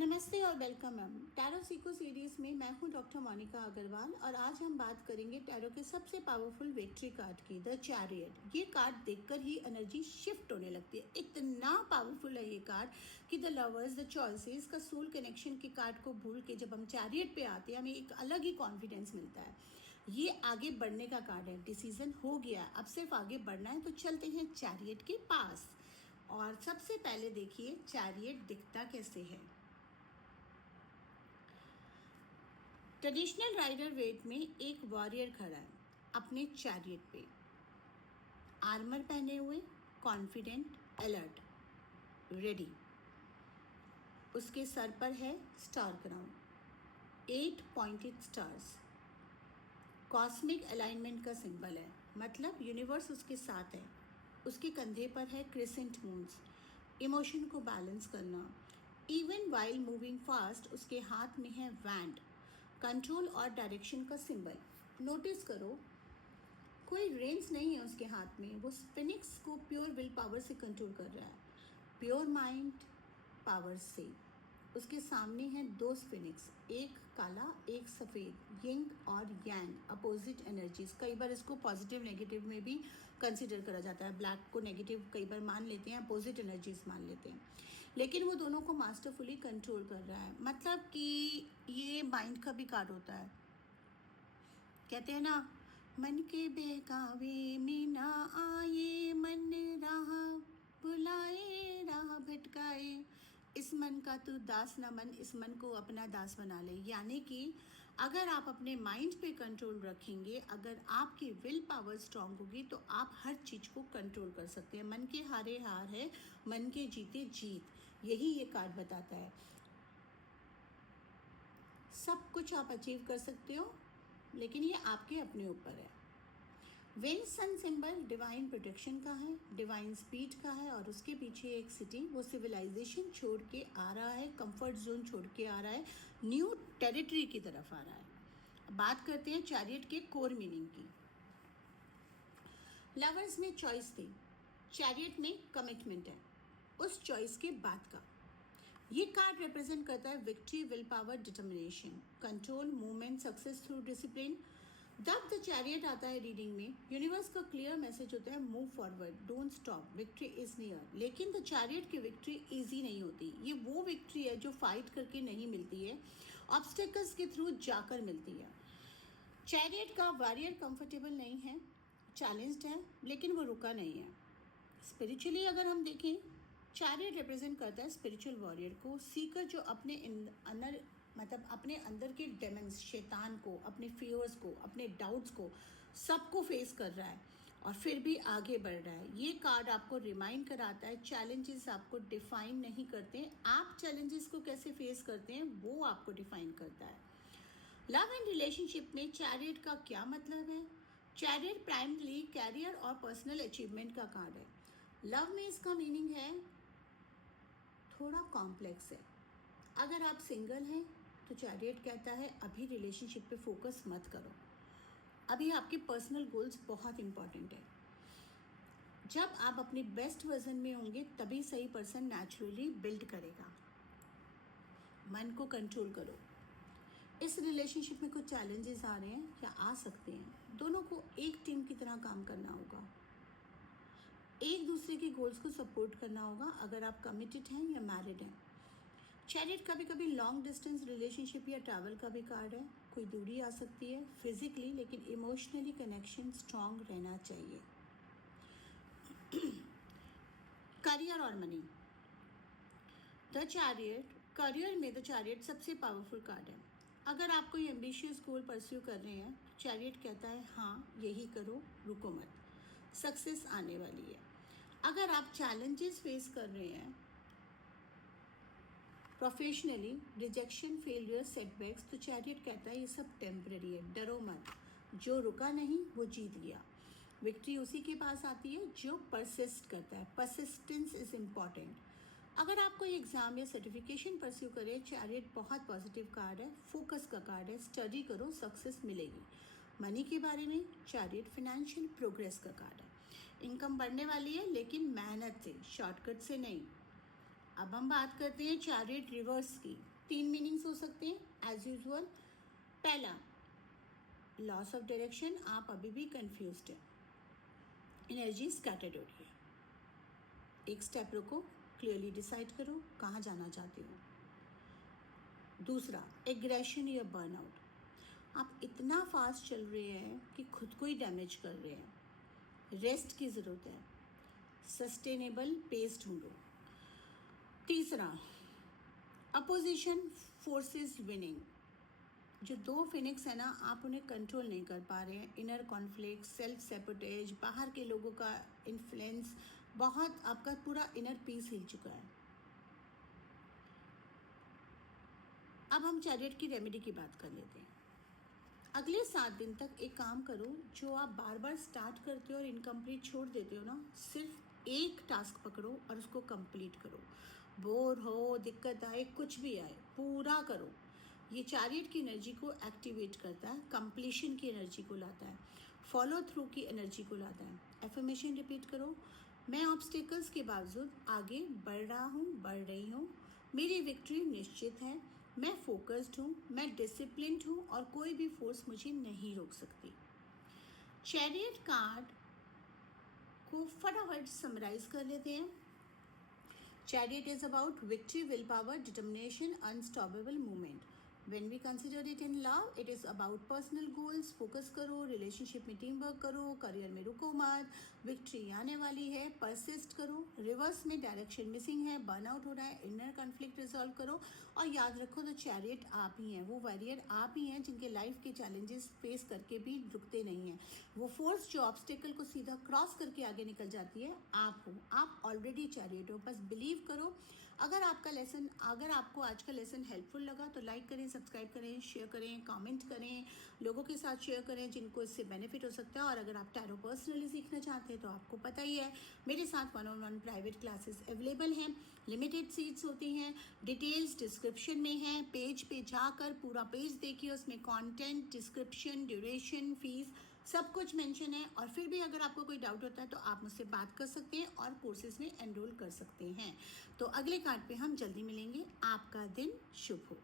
नमस्ते और welcome ma'am. Tarot Seiko series में मैं हूं डॉक्टर मोनिका अग्रवाल और आज हम बात करेंगे टैरो के सबसे पावरफुल विक्ट्री कार्ड की, द चैरियट। ये कार्ड देखकर ही एनर्जी शिफ्ट होने लगती है। इतना पावरफुल है ये कार्ड कि द लवर्स, द चॉइसेस का सोल कनेक्शन के कार्ड को भूल के जब हम चैरियट पे आते हैं हमें एक अलग ही कॉन्फिडेंस मिलता है। ये आगे बढ़ने का कार्ड है। डिसीजन हो गया, अब सिर्फ आगे बढ़ना है, तो चलते हैं चैरियट के पास। और सबसे पहले देखिए चैरियट दिखता कैसे है। ट्रेडिशनल राइडर वेट में एक वॉरियर खड़ा है अपने चैरियट पे, आर्मर पहने हुए, कॉन्फिडेंट, अलर्ट, रेडी। उसके सर पर है star crown, 8 pointed stars, cosmic alignment का सिंबल है, मतलब यूनिवर्स उसके साथ है। उसके कंधे पर है क्रिसेंट मून्स, इमोशन को बैलेंस करना। इवन वाइल मूविंग फास्ट उसके हाथ में है वैंड, कंट्रोल और डायरेक्शन का सिंबल। नोटिस करो कोई रेंज नहीं है उसके हाथ में, वो फिनिक्स को प्योर विल पावर से कंट्रोल कर रहा है, प्योर माइंड पावर से। उसके सामने हैं दो फिनिक्स, एक काला एक सफ़ेद, यिंग और यांग, अपोजिट एनर्जीज। कई बार इसको पॉजिटिव नेगेटिव में भी कंसिडर करा जाता है। ब्लैक को नेगेटिव कई बार मान लेते हैं, अपोजिट एनर्जीज मान लेते हैं, लेकिन वो दोनों को मास्टरफुली कंट्रोल कर रहा है। मतलब कि ये माइंड का भी कार्ड होता है। कहते हैं ना, मन के बहकावे में ना आए, मन राह बुलाए राह भटकाए, इस मन का तू दास न मन, इस मन को अपना दास बना ले। यानी कि अगर आप अपने माइंड पे कंट्रोल रखेंगे, अगर आपकी विल पावर स्ट्रांग होगी तो आप हर चीज़ को कंट्रोल कर सकते हैं। मन के हारे हार है, मन के जीते जीत, यही ये कार्ड बताता है। सब कुछ आप अचीव कर सकते हो, लेकिन ये आपके अपने ऊपर है। When sun symbol divine protection का है, डिवाइन स्पीड का है, और उसके पीछे एक सिटी, वो सिविलाइजेशन छोड़ के आ रहा है, कंफर्ट जोन छोड़ के आ रहा है, न्यू टेरिटरी की तरफ आ रहा है। बात करते हैं चैरियट के कोर मीनिंग की। लवर्स में चॉइस थी, चैरियट में कमिटमेंट है उस चॉइस के बाद का। ये कार्ड रिप्रेजेंट करता है victory, will power, determination, control, movement, success through discipline. जब द चैरियट आता है रीडिंग में, यूनिवर्स का क्लियर मैसेज होता है move forward, don't stop, victory is near. लेकिन द चैरियट की विक्ट्री इजी नहीं होती। ये वो विक्ट्री है जो फाइट करके नहीं मिलती है, ऑब्स्टेकल्स के थ्रू जाकर मिलती है। चैरियट का वॉरियर कंफर्टेबल नहीं है, चैलेंज्ड है, लेकिन वो रुका नहीं है। स्पिरिचुअली अगर हम देखें, चैरियट रिप्रेजेंट करता है स्पिरिचुअल वॉरियर को, सीकर जो अपने अंदर, मतलब अपने अंदर के डेमन्स, शैतान को, अपने फियर्स को, अपने डाउट्स को, सबको फेस कर रहा है और फिर भी आगे बढ़ रहा है। ये कार्ड आपको रिमाइंड कराता है चैलेंजेस आपको डिफाइन नहीं करते, आप चैलेंजेस को कैसे फेस करते हैं वो आपको डिफाइन करता है। लव एंड रिलेशनशिप में चैरियट का क्या मतलब है? चैरियट प्राइमली कैरियर और पर्सनल अचीवमेंट का कार्ड है। लव में इसका मीनिंग है थोड़ा कॉम्प्लेक्स है। अगर आप सिंगल हैं तो चैरियट कहता है अभी रिलेशनशिप पे फोकस मत करो, अभी आपके पर्सनल गोल्स बहुत इंपॉर्टेंट है। जब आप अपने बेस्ट वर्जन में होंगे तभी सही पर्सन नेचुरली बिल्ड करेगा। मन को कंट्रोल करो। इस रिलेशनशिप में कुछ चैलेंजेस आ रहे हैं या आ सकते हैं, दोनों को एक टीम की तरह काम करना होगा, एक दूसरे के गोल्स को सपोर्ट करना होगा अगर आप कमिटेड हैं या मैरिड हैं। चैरियट कभी कभी लॉन्ग डिस्टेंस रिलेशनशिप या ट्रैवल का भी कार्ड है। कोई दूरी आ सकती है फिजिकली, लेकिन इमोशनली कनेक्शन स्ट्रांग रहना चाहिए। करियर और मनी, द चैरियट, करियर में द चैरियट सबसे पावरफुल कार्ड है। अगर आप कोई एम्बिशियस गोल परस्यू कर रहे हैं, चैरियट कहता है हाँ यही करो, रुको मत, सक्सेस आने वाली है। अगर आप चैलेंजेस फेस कर रहे हैं प्रोफेशनली, रिजेक्शन, फेलियर, सेटबैक्स, तो चैरियट कहता है ये सब टेम्पररी है, डरो मत, जो रुका नहीं वो जीत गया। विक्ट्री उसी के पास आती है जो परसिस्ट करता है, परसिस्टेंस इज इम्पॉर्टेंट। अगर आप कोई एग्जाम या सर्टिफिकेशन परस्यू करें, चैरियट बहुत पॉजिटिव कार्ड है, फोकस का कार्ड है, स्टडी करो, सक्सेस मिलेगी। मनी के बारे में, चैरियट फाइनेंशियल प्रोग्रेस का कार्ड है, इनकम बढ़ने वाली है लेकिन मेहनत से, शॉर्टकट से नहीं। अब हम बात करते हैं चैरियट रिवर्स की। 3 मीनिंग्स हो सकते हैं एज यूजुअल। पहला, लॉस ऑफ डायरेक्शन, आप अभी भी कंफ्यूज्ड है, एनर्जी स्कैटर्ड हो रही है। एक स्टेप रुको, क्लियरली डिसाइड करो कहाँ जाना चाहते हो। दूसरा, एग्रेशन या बर्नआउट, आप इतना फास्ट चल रहे हैं कि खुद को ही डैमेज कर रहे हैं। रेस्ट की ज़रूरत है, सस्टेनेबल पेस ढूंढो। तीसरा, अपोजिशन फोर्सेस विनिंग, जो 2 फिनिक्स है ना, आप उन्हें कंट्रोल नहीं कर पा रहे हैं। इनर कॉन्फ्लिक्ट, सेल्फ सैबोटेज, बाहर के लोगों का इन्फ्लुएंस, बहुत आपका पूरा इनर पीस हिल चुका है। अब हम चैरियट की रेमेडी की बात कर लेते हैं। अगले 7 दिन तक एक काम करो, जो आप बार बार स्टार्ट करते हो और इनकम्प्लीट छोड़ देते हो ना, सिर्फ एक टास्क पकड़ो और उसको कंप्लीट करो। बोर हो, दिक्कत आए, कुछ भी आए, पूरा करो। ये चैरियट की एनर्जी को एक्टिवेट करता है, कंप्लीशन की एनर्जी को लाता है, फॉलो थ्रू की एनर्जी को लाता है। एफर्मेशन रिपीट करो, मैं ऑब्स्टिकल्स के बावजूद आगे बढ़ रहा हूँ, बढ़ रही हूँ, मेरी विक्ट्री निश्चित है, मैं फोकस्ड हूँ, मैं डिसिप्लिन्ड हूँ और कोई भी फोर्स मुझे नहीं रोक सकती। चैरियट कार्ड को फटाफट समराइज कर लेते हैं। Chariot is about victory, willpower, determination, unstoppable movement. When we consider it in love, it is about personal goals. Focus करो, रिलेशनशिप में टीम वर्क करो, करियर में रुको मत, विक्ट्री आने वाली है, परसिस्ट करो। रिवर्स में डायरेक्शन मिसिंग है, बर्नआउट हो रहा है, इनर कॉन्फ्लिक्ट रिजॉल्व करो और याद रखो तो चैरियट आप ही हैं, वो वॉरियर आप ही हैं जिनके लाइफ के चैलेंजेस फेस करके भी रुकते नहीं हैं। वो फोर्स जो ऑब्स्टिकल को सीधा क्रॉस करके आगे निकल जाती है, आप हो। आप ऑलरेडी चैरियट हो, बस बिलीव करो। अगर आपको आज का लेसन हेल्पफुल लगा तो लाइक करें, सब्सक्राइब करें, शेयर करें, कमेंट करें, लोगों के साथ शेयर करें जिनको इससे बेनिफिट हो सकता है। और अगर आप टैरो पर्सनली सीखना चाहते हैं तो आपको पता ही है, मेरे साथ 1-on-1 प्राइवेट क्लासेस अवेलेबल हैं, लिमिटेड सीट्स होती हैं, डिटेल्स डिस्क्रिप्शन में हैं। पेज पे जाकर पूरा पेज देखिए, उसमें कंटेंट, डिस्क्रिप्शन, ड्यूरेशन, फीस सब कुछ मेंशन है। और फिर भी अगर आपको कोई डाउट होता है तो आप मुझसे बात कर सकते हैं और कोर्सेज में एनरोल कर सकते हैं। तो अगले कार्ड पे हम जल्दी मिलेंगे। आपका दिन शुभ हो।